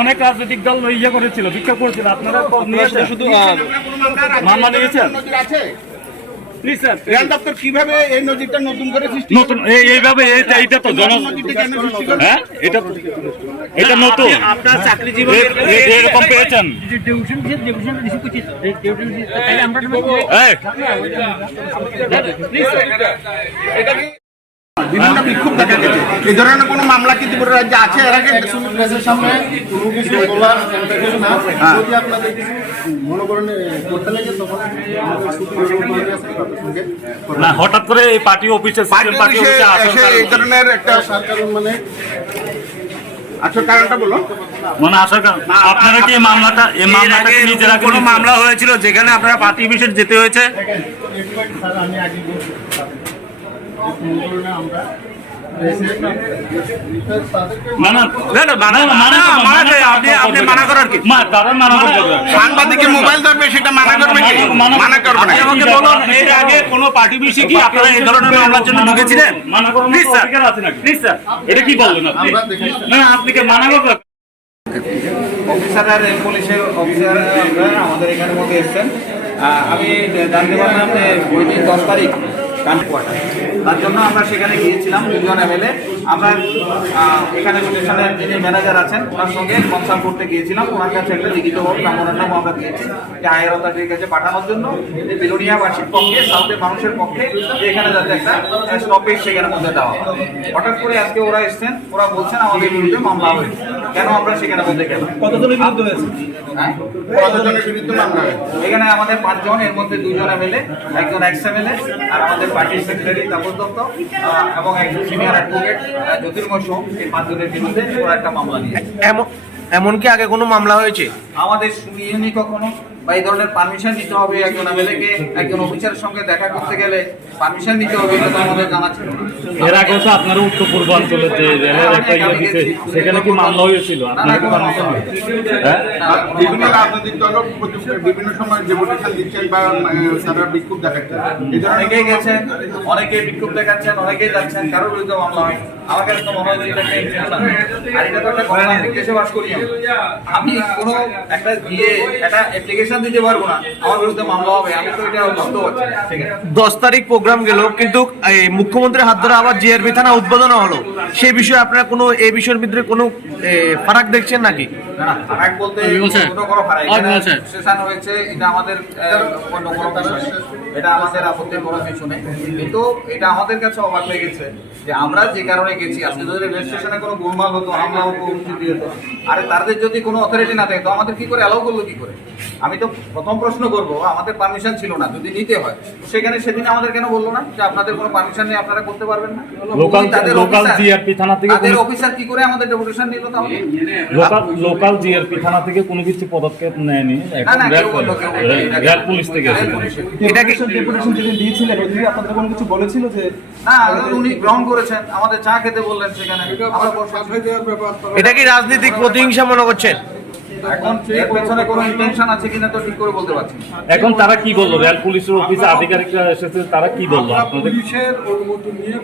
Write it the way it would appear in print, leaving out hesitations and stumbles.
অনেক রাজনৈতিক দল ইয়ে করেছিল, বিক্ষোভ করেছিল, আপনারা শুধু মামলা নিয়েছেন? কিভাবে এই নজিরটা নতুন করে নতুন এইভাবে এটা তো হ্যাঁ এটা নতুন আপনার চাকরি জীবনে এরকম পেয়েছেন? বিভিন্ন বিক্ষোভ দেখা গেছে, এই ধরনের কোনো মামলা কি ত্রিপুরা রাজ্যে আছে? এর আগে সামনে কোনো কিছু বলার যদি আপনাদের কিছু মনে করেন করতে লাগে তখন না, হঠাৎ করে এই পার্টি অফিসে এই ধরনের একটা সরকার মানে আসল কারণটা বলো। মানে আসার কারণ আপনারা কি এই মামলাটা নিজেরা কোনো মামলা হয়েছিল যেখানে আপনারা পার্টি অফিসে যেতে হয়েছে? আমি আগে আমরা সাংবাদিকের মোবাইল ধরবে, সেটা মানা করবে কি? মানা করবে না। আমাকে বলুন, এর আগে কোনো পার্টি অফিসে কি আপনারা এই ধরনের মামলার জন্য ঢুকেছিলেন? মানা করবেন প্লিজ স্যার, প্লিজ স্যার, এটা কি বলবেন আপনি? না, আপনি কি মানা করবেন? অফিসাররা রেল পুলিশের অফিসার আমাদের এখানের মধ্যে এসছেন। আমি জানতে পারলাম যে ওই দিন 10 তারিখ তার জন্য আমরা সেখানে গিয়েছিলাম, দুজন এমএলএ। আমরা এখানে স্টেশনের যিনি ম্যানেজার আছেন ওনার সঙ্গে কনসাল্ট করতে গিয়েছিলাম। ওনার কাছে একটা লিখিতভাবে মেমোরান্ডাম আমরা দিয়েছি যে আইআর অথরিটির কাছে পাঠানোর জন্য, যে বিলোনিয়াবাসীর পক্ষে, সাউথের মানুষের পক্ষে যে এখানে যাতে একটা স্টপেজ সেখানের মধ্যে দেওয়া। হঠাৎ করে আজকে ওরা এসছেন, ওরা বলছেন আমাদের বিরুদ্ধে মামলা হয়েছে। কেন আমরা সেখানে মধ্যে গেলাম? কতজনের বিরুদ্ধে হয়েছে? কতজনের বিরুদ্ধে মামলা হয়েছে? এখানে আমাদের 5 জন, এর মধ্যে 2 জন এমএলএ, একজন এক্স এমএলএ, আর আমাদের পার্টির সেক্রেটারি তাপস দত্ত এবং একজন সিনিয়র অ্যাডভোকেট জ্যোতির্ময় সোম। এই 5 জনের বিরুদ্ধে ওরা একটা মামলা নিয়েছে। এমনকি আগে কোনো মামলা হয়েছে? আমাদের শুনিনি কখনো, বা এই ধরনের পারমিশন নিতে হবে। একজন এমএলএকে একজন অফিসারের সঙ্গে দেখা করতে গেলে পারমিশন নিতে হবে, এটা তো আমাদের জানা ছিল না। এর আগে তো আপনারা উত্তর পূর্বাঞ্চলে যে রেলের একটা ইয়ে দিতে, সেখানে কি মামলা হয়েছিল? বিভিন্ন রাজনৈতিক দল বিভিন্ন সময় ডেপুটেশন দিচ্ছেন বা তারা বিক্ষোভ দেখাচ্ছেন, অনেকেই গেছেন, অনেকেই বিক্ষোভ দেখাচ্ছেন, অনেকেই যাচ্ছেন, কারোর বিরুদ্ধে মামলা হয়। আমার কাছে তো মনে হয় এটা একটা ইনফ্লুয়েন্স, আর এটা তো একটা গণতান্ত্রিক দেশে বাস করি। আমি কোনো একটা গিয়ে একটা অ্যাপ্লিকেশন দিতে পারবো না, আমার বিরুদ্ধে মামলা হবে, আমি তো এটা ভাবতে পারছি না। ঠিক আছে, 10 তারিখ প্রোগ্রাম গেল, কিন্তু মুখ্যমন্ত্রীর হাত ধরে আবার জিআরপি থানা উদ্বোধন হলো। সেই বিষয়ে আপনারা কোনো এই বিষয়ের ভিতরে কোনো ফারাক দেখছেন নাকি? ফারাক বলতে কোনো ফারাক সেশন হয়েছে, এটা আমাদের কোনো বিষয়, এটা আমাদের আপত্তির কোনো কিছু নেই। কিন্তু এটা আমাদের কাছে অবাক লেগেছে যে আমরা যে কারণে গেছি, আজকে যদি রেল স্টেশনে কোনো গোলমাল হতো, হামলা হতো, হুমকি হতো, আরে তাদের যদি কোনো অথরিটি না থাকে তো আমাদের কি করে অ্যালাউ করলো কি করে? আমি তো প্রথম প্রশ্ন করবো, আমাদের পারমিশন ছিল না, যদি নিতে হয় সেখানে সেদিন আমাদের কেন বললো না যে আপনাদের কোনো পারমিশন নেই, আপনারা করতে পারবেন না? লোকাল জিআরপি থানা থেকে তাদের অফিসার কি করে আমাদের ডেপুটেশন নিল তাহলে? লোকাল জিআরপি থানা থেকে কোনো কিছু পদক্ষেপ নেয়নি, রেল পুলিশ থেকে এটাকে ডেপুটেশন যেদিন দিয়েছিলেন ওই দিন আপনাদের কোনো কিছু বলেছিল যে না? উনি গ্রহণ করেছেন, আমাদের চা খেতে বললেন সেখানে। এটা কি রাজনৈতিক প্রতিহিংসা মনে করছেন? এখন এর পেছনে কোনো ইন্টেনশন আছে কিনা তো ঠিক করে বলতে পারছি না। এখন তারা কি বললো? রেল পুলিশের অফিসে আধিকারিকরা এসেছে, তারা কি বললো আপনাদের? পুলিশের অনুমতি নিয়ে